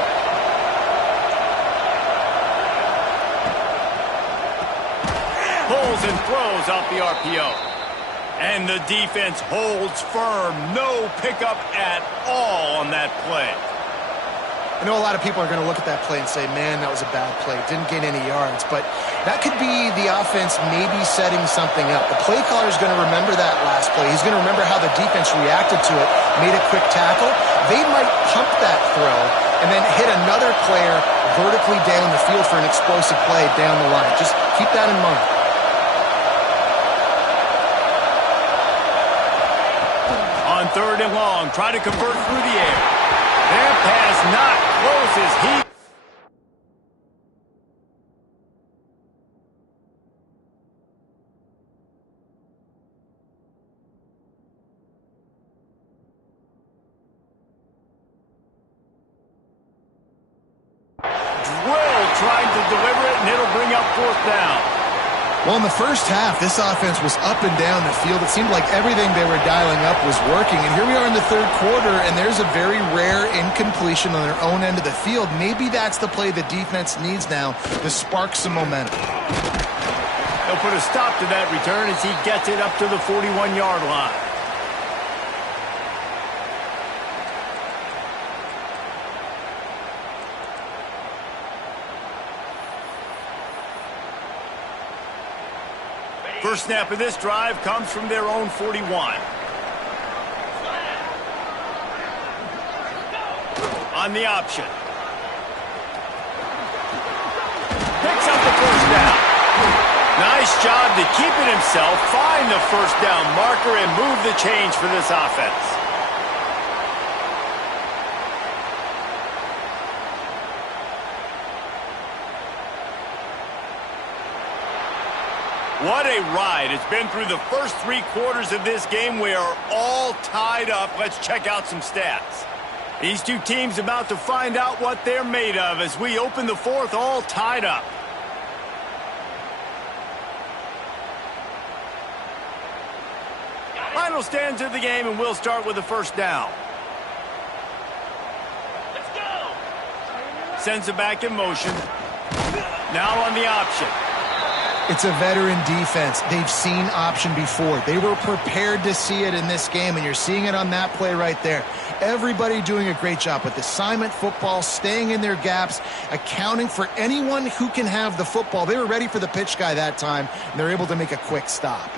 Pulls and throws off the RPO. And the defense holds firm. No pickup at all on that play. I know a lot of people are going to look at that play and say, man, that was a bad play. Didn't gain any yards. But that could be the offense maybe setting something up. The play caller is going to remember that last play. He's going to remember how the defense reacted to it, made a quick tackle. They might pump that throw and then hit another player vertically down the field for an explosive play down the line. Just keep that in mind. On 3rd and long, try to convert through the air. Their pass not close as he... Drill trying to deliver it, and it'll bring up 4th down. Well, in the first half, this offense was up and down the field. It seemed like everything they were dialing up was working. And here we are in the 3rd quarter, and there's a very rare incompletion on their own end of the field. Maybe that's the play the defense needs now to spark some momentum. They'll put a stop to that return as he gets it up to the 41-yard line. First snap of this drive comes from their own 41. On the option. Picks up the first down. Nice job to keep it himself, find the first down marker, and move the change for this offense. What a ride. It's been through the first 3 quarters of this game. We are all tied up. Let's check out some stats. These two teams about to find out what they're made of as we open the 4th all tied up. Final stands of the game, and we'll start with the first down. Let's go. Sends it back in motion. Now on the option. It's a veteran defense. They've seen option before. They were prepared to see it in this game, and you're seeing it on that play right there. Everybody doing a great job with assignment football, staying in their gaps, accounting for anyone who can have the football. They were ready for the pitch guy that time, and they're able to make a quick stop.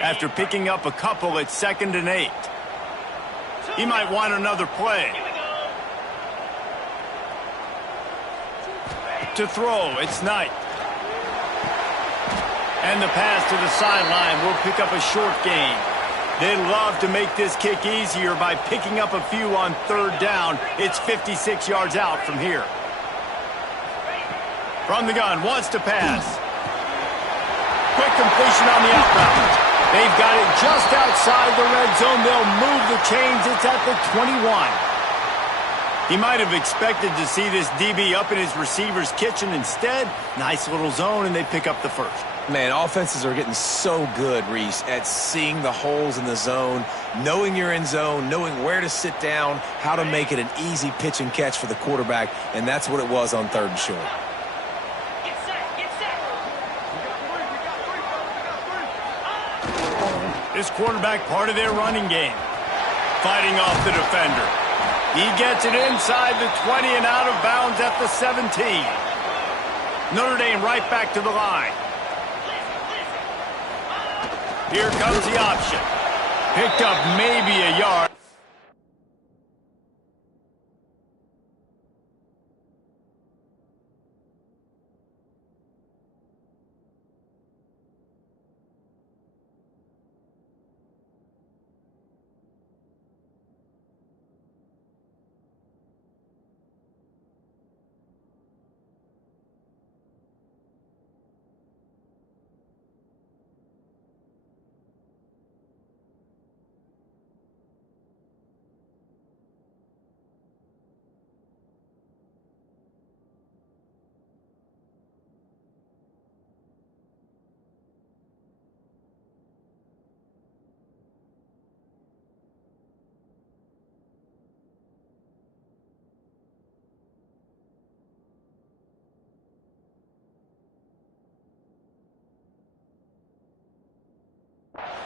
After picking up a couple, it's 2nd and 8. He might want another play. To throw, it's Knight. And the pass to the sideline will pick up a short gain. They love to make this kick easier by picking up a few on 3rd down. It's 56 yards out from here. From the gun, wants to pass. Quick completion on the out route. They've got it just outside the red zone. They'll move the chains. It's at the 21. He might have expected to see this DB up in his receiver's kitchen. Instead, nice little zone, and they pick up the first. Man, offenses are getting so good, Reese, at seeing the holes in the zone, knowing you're in zone, knowing where to sit down, how to make it an easy pitch and catch for the quarterback, and that's what it was on 3rd and short. This quarterback part of their running game. Fighting off the defender. He gets it inside the 20 and out of bounds at the 17. Notre Dame right back to the line. Here comes the option. Picked up maybe a yard.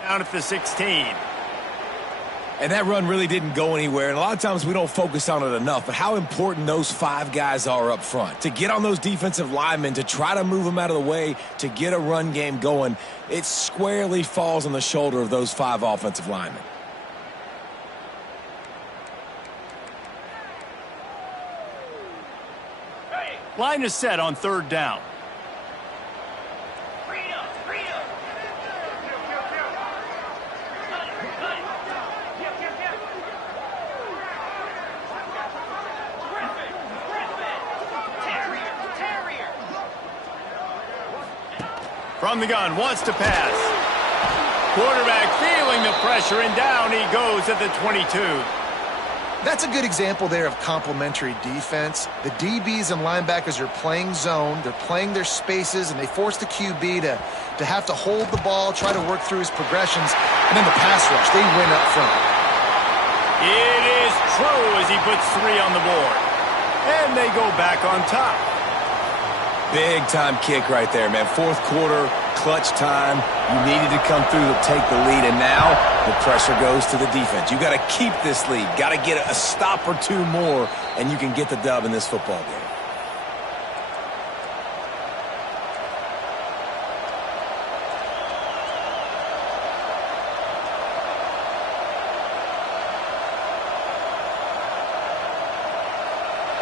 Down at the 16. And that run really didn't go anywhere, and a lot of times we don't focus on it enough, but how important those 5 guys are up front. To get on those defensive linemen, to try to move them out of the way, to get a run game going, it squarely falls on the shoulder of those 5 offensive linemen. Line is set on 3rd down. From the gun, wants to pass. Quarterback feeling the pressure, and down he goes at the 22. That's a good example there of complementary defense. The DBs and linebackers are playing zone, they're playing their spaces, and they force the QB to have to hold the ball, try to work through his progressions, and then the pass rush, they win up front. It is true as he puts 3 on the board. And they go back on top. Big-time kick right there, man. 4th quarter, clutch time. You needed to come through to take the lead, and now the pressure goes to the defense. You got to keep this lead. Got to get a stop or 2 more, and you can get the dub in this football game.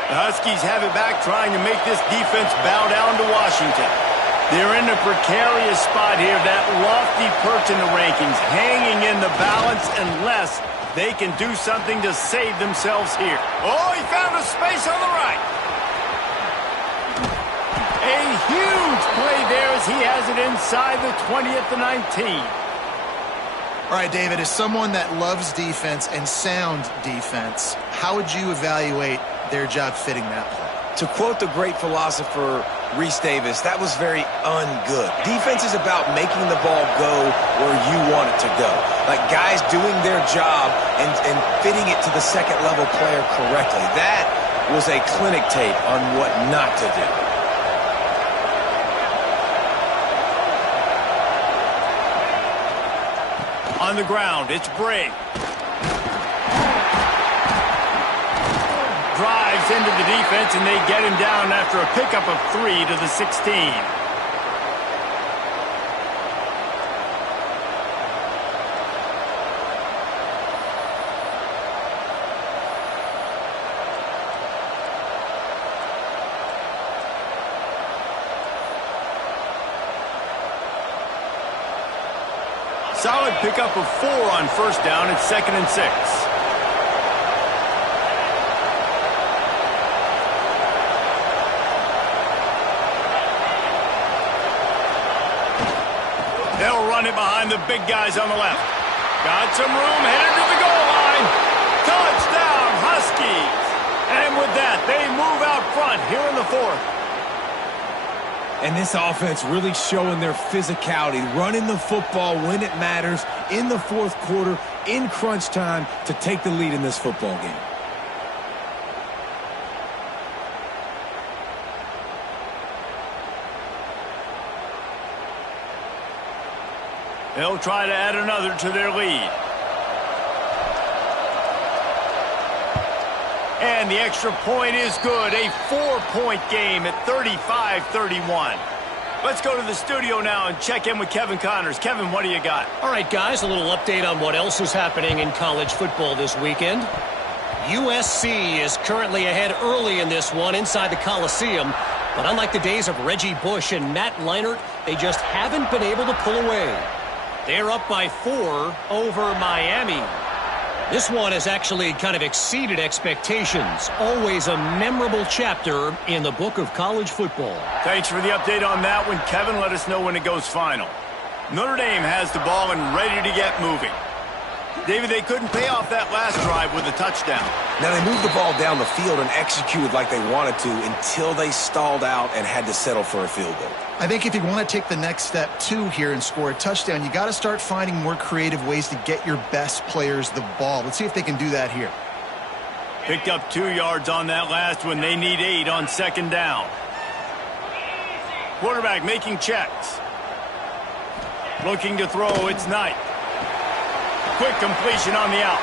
The Huskies have it back, trying to make this defense bow down to Washington. They're in a precarious spot here, that lofty perch in the rankings, hanging in the balance unless they can do something to save themselves here. Oh, he found a space on the right. A huge play there as he has it inside the 20 at the 19. All right, David, as someone that loves defense and sound defense, how would you evaluate their job fitting that play? To quote the great philosopher Reese Davis, that was very ungood. Defense is about making the ball go where you want it to go. Like guys doing their job and fitting it to the second level player correctly. That was a clinic tape on what not to do. On the ground, it's Bray. Drives into the defense, and they get him down after a pickup of 3 to the 16. Solid pickup of 4 on first down. It's 2nd and 6. They'll run it behind the big guys on the left. Got some room, headed to the goal line. Touchdown, Huskies. And with that, they move out front here in the 4th. And this offense really showing their physicality, running the football when it matters in the 4th quarter, in crunch time, to take the lead in this football game. They'll try to add another to their lead. And the extra point is good. A 4-point game at 35-31. Let's go to the studio now and check in with Kevin Connors. Kevin, what do you got? All right, guys, a little update on what else is happening in college football this weekend. USC is currently ahead early in this one inside the Coliseum. But unlike the days of Reggie Bush and Matt Leinart, they just haven't been able to pull away. They're up by 4 over Miami. This one has actually kind of exceeded expectations. Always a memorable chapter in the book of college football. Thanks for the update on that one, Kevin. Let us know when it goes final. Notre Dame has the ball and ready to get moving. David, they couldn't pay off that last drive with a touchdown. Now, they moved the ball down the field and executed like they wanted to until they stalled out and had to settle for a field goal. I think if you want to take the next step, too, here and score a touchdown, you got to start finding more creative ways to get your best players the ball. Let's see if they can do that here. Picked up 2 yards on that last one. They need 8 on 2nd down. Quarterback making checks. Looking to throw, it's Knight. Quick completion on the out.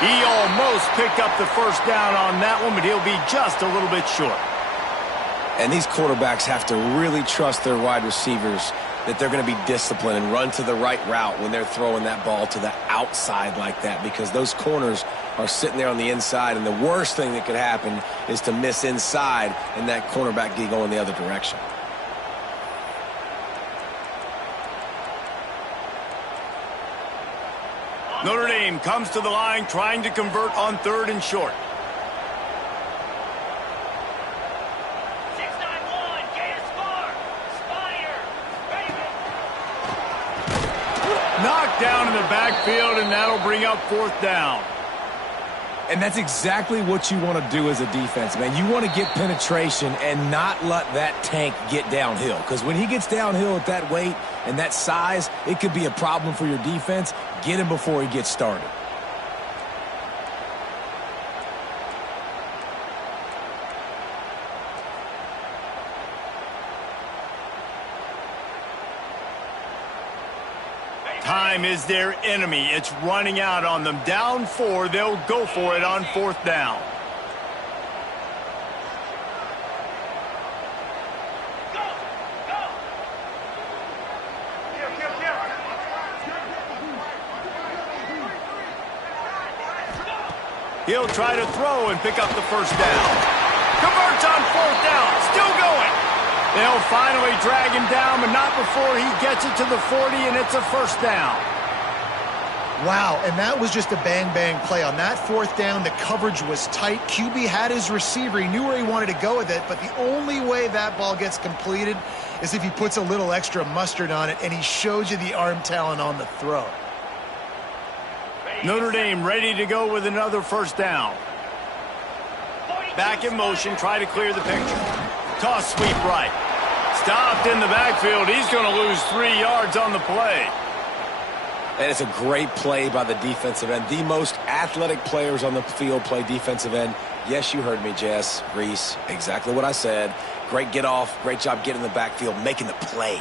He almost picked up the first down on that one, but he'll be just a little bit short. And these quarterbacks have to really trust their wide receivers that they're going to be disciplined and run to the right route when they're throwing that ball to the outside like that, because those corners are sitting there on the inside, and the worst thing that could happen is to miss inside and that cornerback get going the other direction. Notre Dame comes to the line trying to convert on 3rd and short. 6-9-1, Gator Spire, Knocked down in the backfield, and that'll bring up 4th down. And that's exactly what you want to do as a defense, man. You want to get penetration and not let that tank get downhill. Because when he gets downhill at that weight and that size, it could be a problem for your defense. Get him before he gets started. Time is their enemy. It's running out on them. Down 4, they'll go for it on 4th down. He'll try to throw and pick up the first down. Converts on 4th down. Still going. They'll finally drag him down, but not before he gets it to the 40, and it's a first down. Wow, and that was just a bang-bang play. On that fourth down, the coverage was tight. QB had his receiver. He knew where he wanted to go with it, but the only way that ball gets completed is if he puts a little extra mustard on it, and he shows you the arm talent on the throw. Notre Dame ready to go with another first down. Back in motion, try to clear the picture. Toss sweep right. Stopped in the backfield. He's going to lose 3 yards on the play. And it's a great play by the defensive end. The most athletic players on the field play defensive end. Yes, you heard me, Jess, Reese. Exactly what I said. Great get off. Great job getting in the backfield, making the play.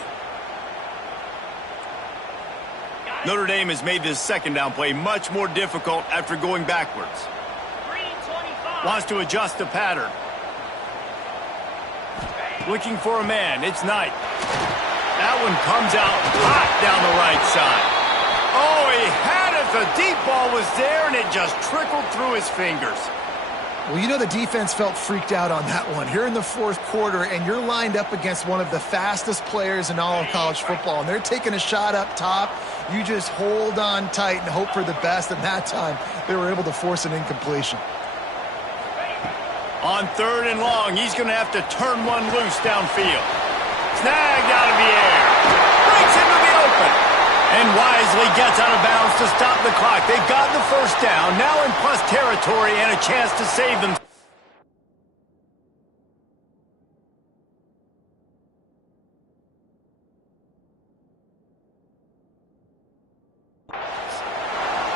Notre Dame has made this second down play much more difficult after going backwards. Wants to adjust the pattern. Looking for a man. It's Knight. That one comes out hot down the right side. Oh, he had it. The deep ball was there, and it just trickled through his fingers. Well, you know the defense felt freaked out on that one. Here in the fourth quarter, and you're lined up against one of the fastest players in all of college football, and they're taking a shot up top. You just hold on tight and hope for the best, and that time they were able to force an incompletion. On third and long, he's going to have to turn one loose downfield. Snagged out of the air. Breaks into the open. And wisely gets out of bounds to stop the clock. They've got the first down, now in plus territory and a chance to save them.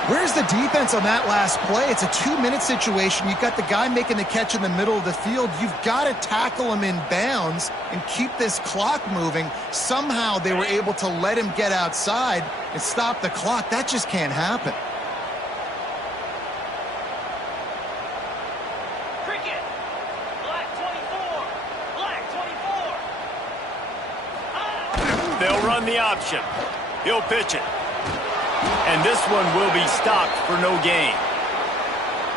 Where's the defense on that last play? It's a 2-minute situation. You've got the guy making the catch in the middle of the field. You've got to tackle him in bounds and keep this clock moving. Somehow they were able to let him get outside and stop the clock. That just can't happen. Cricket. Black 24. Black 24. They'll run the option. He'll pitch it. And this one will be stopped for no gain.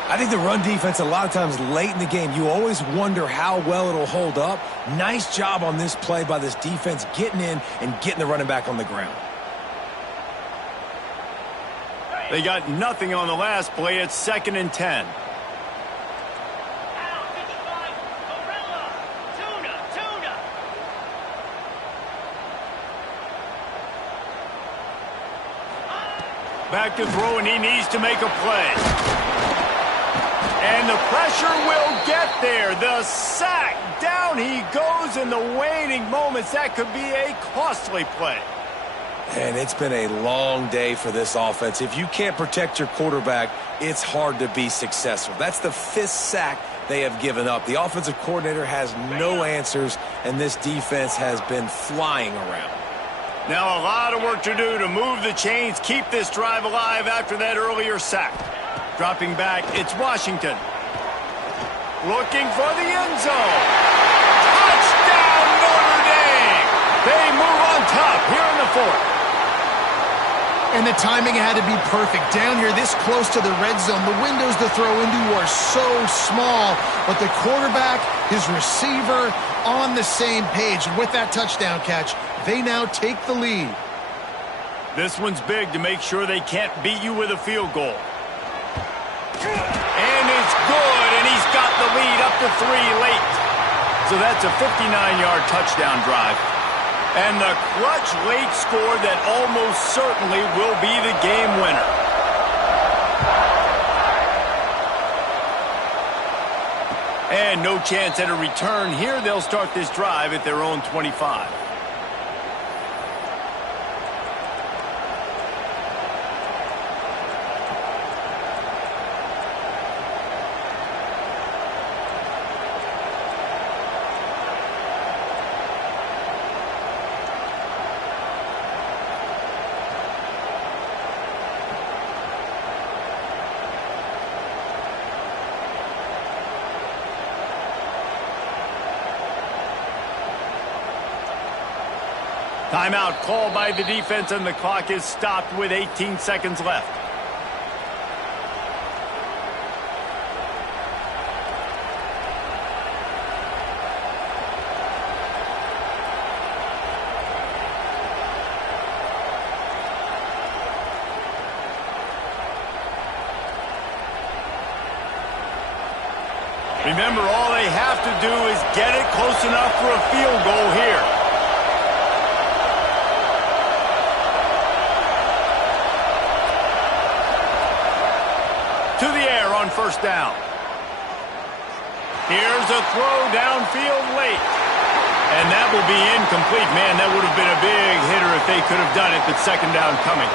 I think the run defense, a lot of times late in the game, you always wonder how well it'll hold up. Nice job on this play by this defense, getting in and getting the running back on the ground. They got nothing on the last play. It's 2nd and 10. Back to throw, and he needs to make a play. And the pressure will get there. The sack. Down he goes in the waning moments. That could be a costly play. And it's been a long day for this offense. If you can't protect your quarterback, it's hard to be successful. That's the 5th sack they have given up. The offensive coordinator has no answers, and this defense has been flying around. Now a lot of work to do to move the chains, keep this drive alive after that earlier sack. Dropping back, it's Washington. Looking for the end zone. Touchdown, Notre Dame! They move on top here in the 4th. And the timing had to be perfect. Down here this close to the red zone, the windows to throw into are so small, but the quarterback, his receiver, on the same page. And with that touchdown catch, they now take the lead. This one's big to make sure they can't beat you with a field goal. And it's good, and he's got the lead up to 3 late. So that's a 59-yard touchdown drive. And the clutch late score that almost certainly will be the game winner. And no chance at a return here. They'll start this drive at their own 25. Timeout called by the defense, and the clock is stopped with 18 seconds left. Remember, all they have to do is get it close enough for a field goal here. To the air on first down. Here's a throw downfield late. And that will be incomplete. Man, that would have been a big hitter if they could have done it, but second down coming.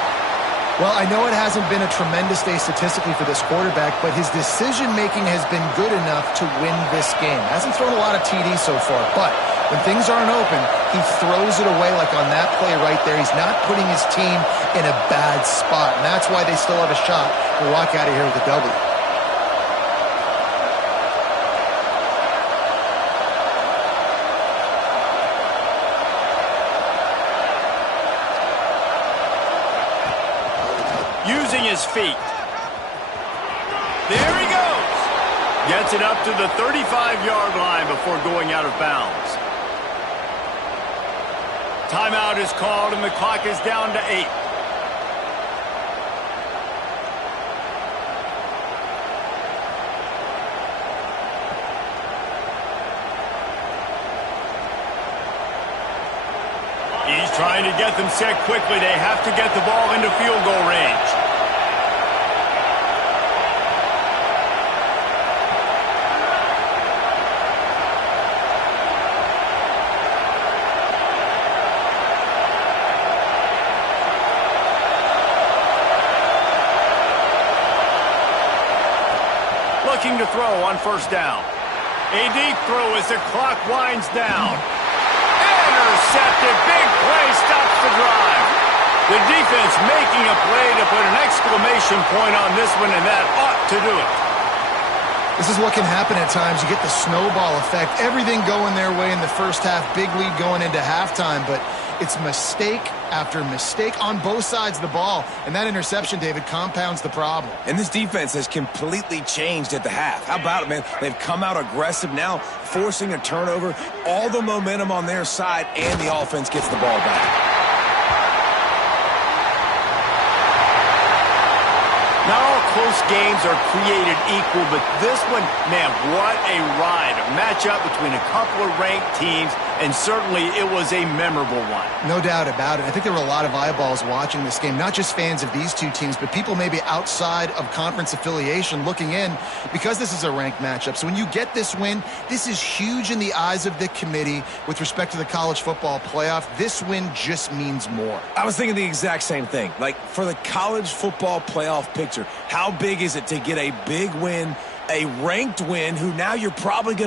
Well, I know it hasn't been a tremendous day statistically for this quarterback, but his decision-making has been good enough to win this game. Hasn't thrown a lot of TDs so far, but when things aren't open, he throws it away like on that play right there. He's not putting his team in a bad spot, and that's why they still have a shot to walk out of here with a W. Using his feet. There he goes. Gets it up to the 35-yard line before going out of bounds. Timeout is called, and the clock is down to 8. He's trying to get them set quickly. They have to get the ball into field goal range. Looking to throw on first down. A deep throw as the clock winds down. Intercepted. Big play stops the drive. The defense making a play to put an exclamation point on this one, and that ought to do it. This is what can happen at times. You get the snowball effect. Everything going their way in the first half. Big lead going into halftime, but it's mistake after mistake on both sides of the ball. And that interception, David, compounds the problem. And this defense has completely changed at the half. How about it, man? They've come out aggressive now, forcing a turnover. All the momentum on their side, and the offense gets the ball back. Not all close games are created equal, but this one, man, what a ride. A matchup between a couple of ranked teams, and certainly it was a memorable one. No doubt about it. I think there were a lot of eyeballs watching this game, not just fans of these two teams, but people maybe outside of conference affiliation looking in because this is a ranked matchup. So when you get this win, this is huge in the eyes of the committee with respect to the college football playoff. This win just means more. I was thinking the exact same thing. Like, for the college football playoff picture, how big is it to get a big win, a ranked win, who now you're probably going to